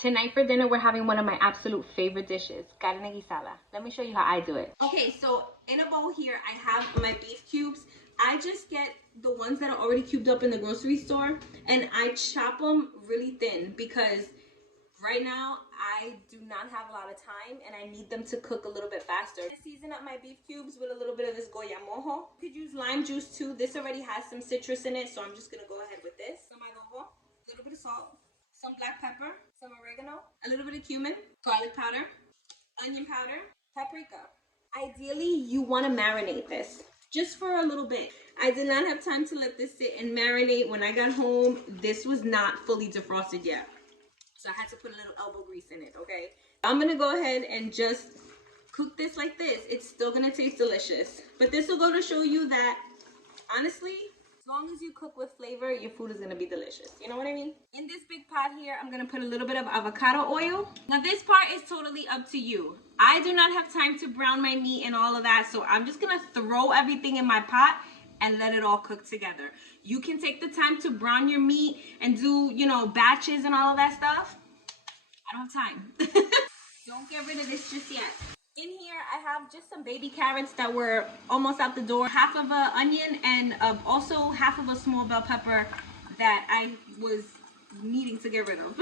Tonight for dinner, we're having one of my absolute favorite dishes, carne guisada. Let me show you how I do it. Okay, so in a bowl here, I have my beef cubes. I just get the ones that are already cubed up in the grocery store, and I chop them really thin because right now I do not have a lot of time and I need them to cook a little bit faster. I season up my beef cubes with a little bit of this goya mojo. You could use lime juice too. This already has some citrus in it, so I'm just gonna go ahead with this. Some adobo, a little bit of salt, some black pepper, some oregano, a little bit of cumin, garlic powder, onion powder, paprika. Ideally, you want to marinate this just for a little bit. I did not have time to let this sit and marinate. When I got home, this was not fully defrosted yet, so I had to put a little elbow grease in it, okay? I'm gonna go ahead and just cook this like this. It's still gonna taste delicious, but this will go to show you that, honestly, as long as you cook with flavor, your food is gonna be delicious. You know what I mean? In this big pot here, I'm gonna put a little bit of avocado oil. Now this part is totally up to you. I do not have time to brown my meat and all of that, so I'm just gonna throw everything in my pot and let it all cook together. You can take the time to brown your meat and do, you know, batches and all of that stuff. I don't have time. Don't get rid of this just yet. In here, I have just some baby carrots that were almost out the door, half of an onion, and also half of a small bell pepper that I was needing to get rid of.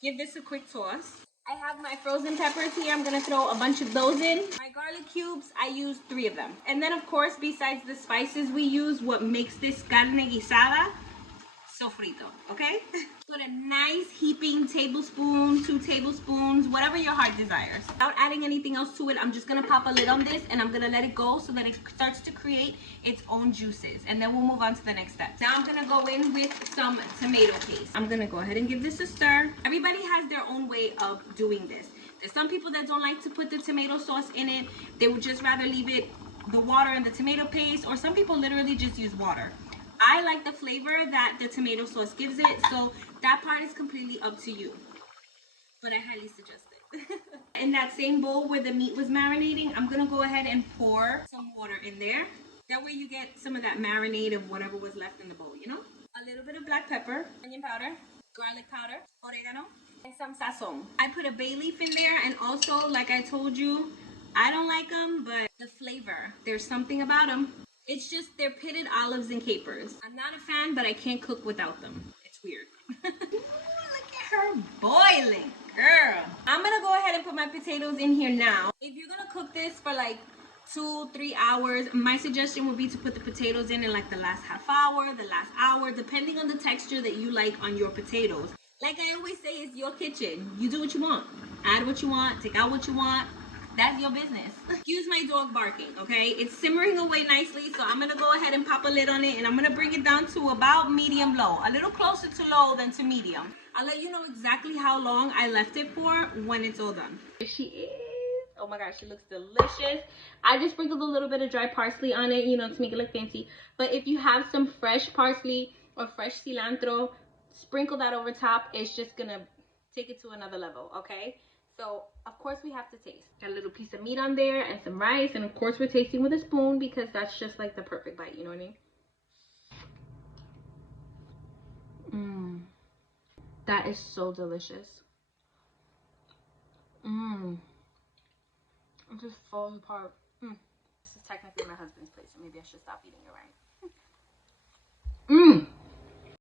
Give this a quick toss. I have my frozen peppers here. I'm gonna throw a bunch of those in. My garlic cubes, I used 3 of them. And then of course, besides the spices we use, what makes this carne guisada, sofrito, okay? Put a nice heaping tablespoon, 2 tablespoons, whatever your heart desires. Without adding anything else to it, I'm just gonna pop a lid on this and I'm gonna let it go so that it starts to create its own juices. And then we'll move on to the next step. Now I'm gonna go in with some tomato paste. I'm gonna go ahead and give this a stir. Everybody has their own way of doing this. There's some people that don't like to put the tomato sauce in it. They would just rather leave it, the water and the tomato paste, or some people literally just use water. I like the flavor that the tomato sauce gives it, so that part is completely up to you. But I highly suggest it. In that same bowl where the meat was marinating, I'm gonna go ahead and pour some water in there. That way you get some of that marinade of whatever was left in the bowl, you know? A little bit of black pepper, onion powder, garlic powder, oregano, and some sazon. I put a bay leaf in there, and also, like I told you, I don't like them, but the flavor, there's something about them. It's just, they're pitted olives and capers. I'm not a fan, but I can't cook without them. It's weird. Ooh, look at her boiling, girl. I'm gonna go ahead and put my potatoes in here now. If you're gonna cook this for like 2-3 hours, my suggestion would be to put the potatoes in like the last half hour, the last hour, depending on the texture that you like on your potatoes. Like I always say, it's your kitchen. You do what you want. Add what you want, take out what you want. That's your business. Excuse my dog barking, okay? It's simmering away nicely, so I'm gonna go ahead and pop a lid on it, and I'm gonna bring it down to about medium-low. A little closer to low than to medium. I'll let you know exactly how long I left it for when it's all done. There she is. Oh my gosh, she looks delicious. I just sprinkled a little bit of dry parsley on it, you know, to make it look fancy. But if you have some fresh parsley or fresh cilantro, sprinkle that over top. It's just gonna take it to another level, okay? So, of course, we have to taste. Got a little piece of meat on there and some rice. And, of course, we're tasting with a spoon because that's just, like, the perfect bite. You know what I mean? That is so delicious. It just falls apart. This is technically my husband's plate, so maybe I should stop eating it, right?